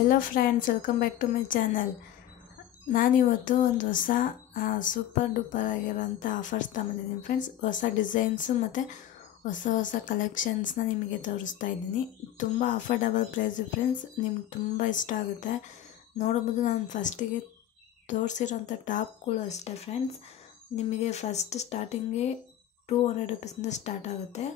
Hello friends, welcome back to my channel. ನಾನಿವತ್ತು ಒಂದು ಹೊಸ ಸೂಪರ್ ಡೂಪರ್ ಆಗಿರೋಂಥ ಆಫರ್ಸ್ ತಗೊಂಡಿದ್ದೀನಿ ಫ್ರೆಂಡ್ಸ್. ಹೊಸ ಡಿಸೈನ್ಸು ಮತ್ತು ಹೊಸ ಕಲೆಕ್ಷನ್ಸ್ನ ನಿಮಗೆ ತೋರಿಸ್ತಾ ಇದ್ದೀನಿ. ತುಂಬ ಅಫೋರ್ಡಬಲ್ ಪ್ರೈಸು ಫ್ರೆಂಡ್ಸ್, ನಿಮ್ಗೆ ತುಂಬ ಇಷ್ಟ ಆಗುತ್ತೆ. ನೋಡ್ಬೋದು, ನಾನು ಫಸ್ಟಿಗೆ ತೋರಿಸಿರೋಂಥ ಟಾಪ್ಗಳು ಅಷ್ಟೇ ಫ್ರೆಂಡ್ಸ್. ನಿಮಗೆ ಫಸ್ಟ್ ಸ್ಟಾರ್ಟಿಂಗ್ಗೆ 200 ರುಪೀಸಿಂದ ಸ್ಟಾರ್ಟ್ ಆಗುತ್ತೆ.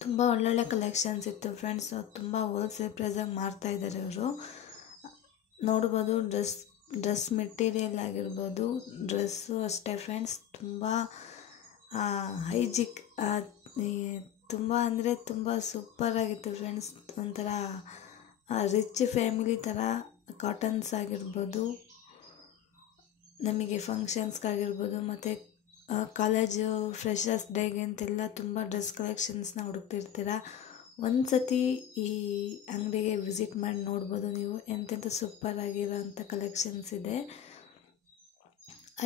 ತುಂಬ ಒಳ್ಳೊಳ್ಳೆ ಕಲೆಕ್ಷನ್ಸ್ ಇತ್ತು ಫ್ರೆಂಡ್ಸ್. ತುಂಬ ಹೋಲ್ಸೇಲ್ ಪ್ರೈಸಾಗಿ ಮಾರ್ತಾಯಿದ್ದಾರೆ ಇವರು. ನೋಡ್ಬೋದು, ಡ್ರೆಸ್ ಮೆಟೀರಿಯಲ್ ಆಗಿರ್ಬೋದು, ಡ್ರೆಸ್ಸು ಅಷ್ಟೇ ಫ್ರೆಂಡ್ಸ್. ತುಂಬ ಹೈಜಿಕ್, ತುಂಬ ಅಂದರೆ ತುಂಬ ಸೂಪರಾಗಿತ್ತು ಫ್ರೆಂಡ್ಸ್. ಒಂಥರ ರಿಚ್ ಫ್ಯಾಮಿಲಿ ಥರ ಕಾಟನ್ಸ್ ಆಗಿರ್ಬೋದು, ನಮಗೆ ಫಂಕ್ಷನ್ಸ್ಗಾಗಿರ್ಬೋದು ಮತ್ತು ಕಾಲೇಜು ಫ್ರೆಷರ್ಸ್ ಡೇಗೆ ಅಂತೆಲ್ಲ ತುಂಬ ಡ್ರೆಸ್ ಕಲೆಕ್ಷನ್ಸ್ನ ಹುಡುಕ್ತಿರ್ತೀರ. ಒಂದು ಸತಿ ಈ ಅಂಗಡಿಗೆ ವಿಸಿಟ್ ಮಾಡಿ ನೋಡ್ಬೋದು ನೀವು. ಎಂತೆಂಥ ಸೂಪರ್ ಆಗಿರೋಂಥ ಕಲೆಕ್ಷನ್ಸ್ ಇದೆ.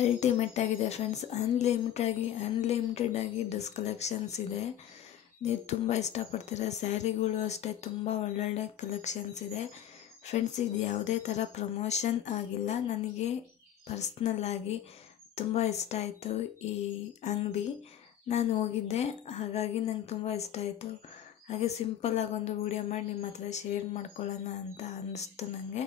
ಅಲ್ಟಿಮೇಟ್ ಆಗಿದೆ ಫ್ರೆಂಡ್ಸ್. ಅನ್ಲಿಮಿಟೆಡ್ ಆಗಿ ಡ್ರೆಸ್ ಕಲೆಕ್ಷನ್ಸ್ ಇದೆ. ನೀವು ತುಂಬ ಇಷ್ಟಪಡ್ತೀರ. ಸ್ಯಾರಿಗಳು ಅಷ್ಟೇ ತುಂಬ ಒಳ್ಳೊಳ್ಳೆ ಕಲೆಕ್ಷನ್ಸ್ ಇದೆ ಫ್ರೆಂಡ್ಸ್. ಇದು ಯಾವುದೇ ಥರ ಪ್ರಮೋಷನ್ ಆಗಿಲ್ಲ, ನನಗೆ ಪರ್ಸ್ನಲ್ಲಾಗಿ ತುಂಬ ಇಷ್ಟ ಆಯಿತು ಈ ಅಂಗಡಿ. ನಾನು ಹೋಗಿದ್ದೆ, ಹಾಗಾಗಿ ನಂಗೆ ತುಂಬ ಇಷ್ಟ ಆಯಿತು. ಹಾಗೆ ಸಿಂಪಲ್ಲಾಗಿ ಒಂದು ವೀಡಿಯೋ ಮಾಡಿ ನಿಮ್ಮ ಹತ್ರ ಶೇರ್ ಮಾಡ್ಕೊಳ್ಳೋಣ ಅಂತ ಅನ್ನಿಸ್ತು ನನಗೆ.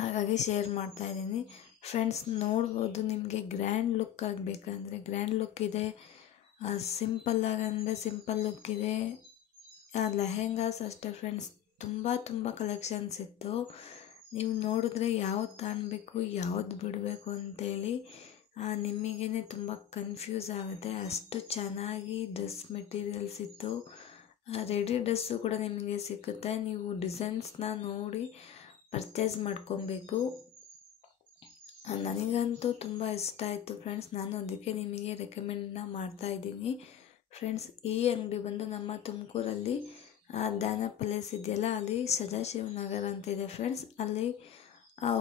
ಹಾಗಾಗಿ ಶೇರ್ ಮಾಡ್ತಾಯಿದ್ದೀನಿ ಫ್ರೆಂಡ್ಸ್. ನೋಡ್ಬೋದು, ನಿಮಗೆ ಗ್ರ್ಯಾಂಡ್ ಲುಕ್ ಆಗಬೇಕಂದ್ರೆ ಗ್ರ್ಯಾಂಡ್ ಲುಕ್ ಇದೆ, ಸಿಂಪಲ್ಲಾಗಿ ಅಂದರೆ ಸಿಂಪಲ್ ಲುಕ್ ಇದೆ. ಲೆಹೆಂಗಾಸ್ ಅಷ್ಟೇ ಫ್ರೆಂಡ್ಸ್. ತುಂಬ ಕಲೆಕ್ಷನ್ಸ್ ಇತ್ತು. ನೀವು ನೋಡಿದ್ರೆ ಯಾವ್ದು ತಗೊಳ್ಬೇಕು ಯಾವ್ದು ಬಿಡಬೇಕು ಅಂತೇಳಿ ನಿಮಗೇ ತುಂಬ ಕನ್ಫ್ಯೂಸ್ ಆಗುತ್ತೆ. ಅಷ್ಟು ಚೆನ್ನಾಗಿ ಡ್ರೆಸ್ ಮೆಟೀರಿಯಲ್ಸ್ ಇತ್ತು. ರೆಡಿ ಡ್ರೆಸ್ಸು ಕೂಡ ನಿಮಗೆ ಸಿಗುತ್ತೆ. ನೀವು ಡಿಸೈನ್ಸ್ನ ನೋಡಿ ಪರ್ಚೇಸ್ ಮಾಡ್ಕೊಬೇಕು. ನನಗಂತೂ ತುಂಬ ಇಷ್ಟ ಆಯಿತು ಫ್ರೆಂಡ್ಸ್. ನಾನು ಅದಕ್ಕೆ ನಿಮಗೆ ರೆಕಮೆಂಡ್ನ ಮಾಡ್ತಾಯಿದ್ದೀನಿ ಫ್ರೆಂಡ್ಸ್. ಈ ಅಂಗಡಿ ಬಂದು ನಮ್ಮ ತುಮಕೂರಲ್ಲಿ ದಾನ ಪ್ಯಾಲೇಸ್ ಇದೆಯಲ್ಲ, ಅಲ್ಲಿ ಸದಾಶಿವ ನಗರ ಅಂತ ಇದೆ ಫ್ರೆಂಡ್ಸ್. ಅಲ್ಲಿ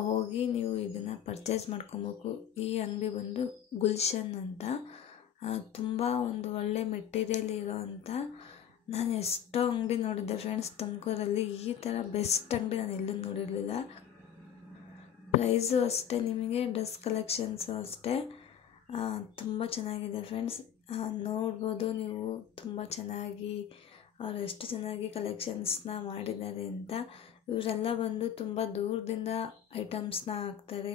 ಹೋಗಿ ನೀವು ಇದನ್ನು ಪರ್ಚೇಸ್ ಮಾಡ್ಕೊಬೇಕು. ಈ ಅಂಗಡಿ ಬಂದು ಗುಲ್ಶನ್ ಅಂತ. ತುಂಬ ಒಂದು ಒಳ್ಳೆ ಮೆಟೀರಿಯಲ್ ಇರೋ ಅಂತ. ನಾನು ಎಷ್ಟೋ ಅಂಗಡಿ ನೋಡಿದ್ದೆ ಫ್ರೆಂಡ್ಸ್ ತುಮಕೂರಲ್ಲಿ. ಈ ಥರ ಬೆಸ್ಟ್ ಅಂಗಡಿ ನಾನು ಎಲ್ಲೂ ನೋಡಿರಲಿಲ್ಲ. ಪ್ರೈಸು ಅಷ್ಟೇ, ನಿಮಗೆ ಡ್ರೆಸ್ ಕಲೆಕ್ಷನ್ಸು ಅಷ್ಟೇ ತುಂಬ ಚೆನ್ನಾಗಿದೆ ಫ್ರೆಂಡ್ಸ್. ನೋಡ್ಬೋದು ನೀವು ತುಂಬ ಚೆನ್ನಾಗಿ ಅವ್ರು ಎಷ್ಟು ಚೆನ್ನಾಗಿ ಕಲೆಕ್ಷನ್ಸ್ನ ಮಾಡಿದ್ದಾರೆ ಅಂತ. ಇವರೆಲ್ಲ ಬಂದು ತುಂಬ ದೂರದಿಂದ ಐಟಮ್ಸ್ನ ಹಾಕ್ತಾರೆ.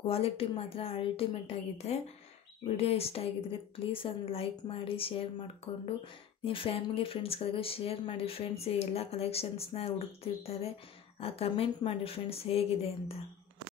ಕ್ವಾಲಿಟಿ ಮಾತ್ರ ಅಲ್ಟಿಮೇಟ್ ಆಗಿದೆ. ವಿಡಿಯೋ ಇಷ್ಟ ಆಗಿದ್ದರೆ ಪ್ಲೀಸ್ ಒಂದು ಲೈಕ್ ಮಾಡಿ, ಶೇರ್ ಮಾಡಿಕೊಂಡು ನೀವು ಫ್ಯಾಮಿಲಿ ಫ್ರೆಂಡ್ಸ್ಗಳಿಗೂ ಶೇರ್ ಮಾಡಿ ಫ್ರೆಂಡ್ಸ್. ಈ ಎಲ್ಲ ಕಲೆಕ್ಷನ್ಸ್ನ ಹುಡುಕ್ತಿರ್ತಾರೆ. ಕಮೆಂಟ್ ಮಾಡಿ ಫ್ರೆಂಡ್ಸ್ ಹೇಗಿದೆ ಅಂತ.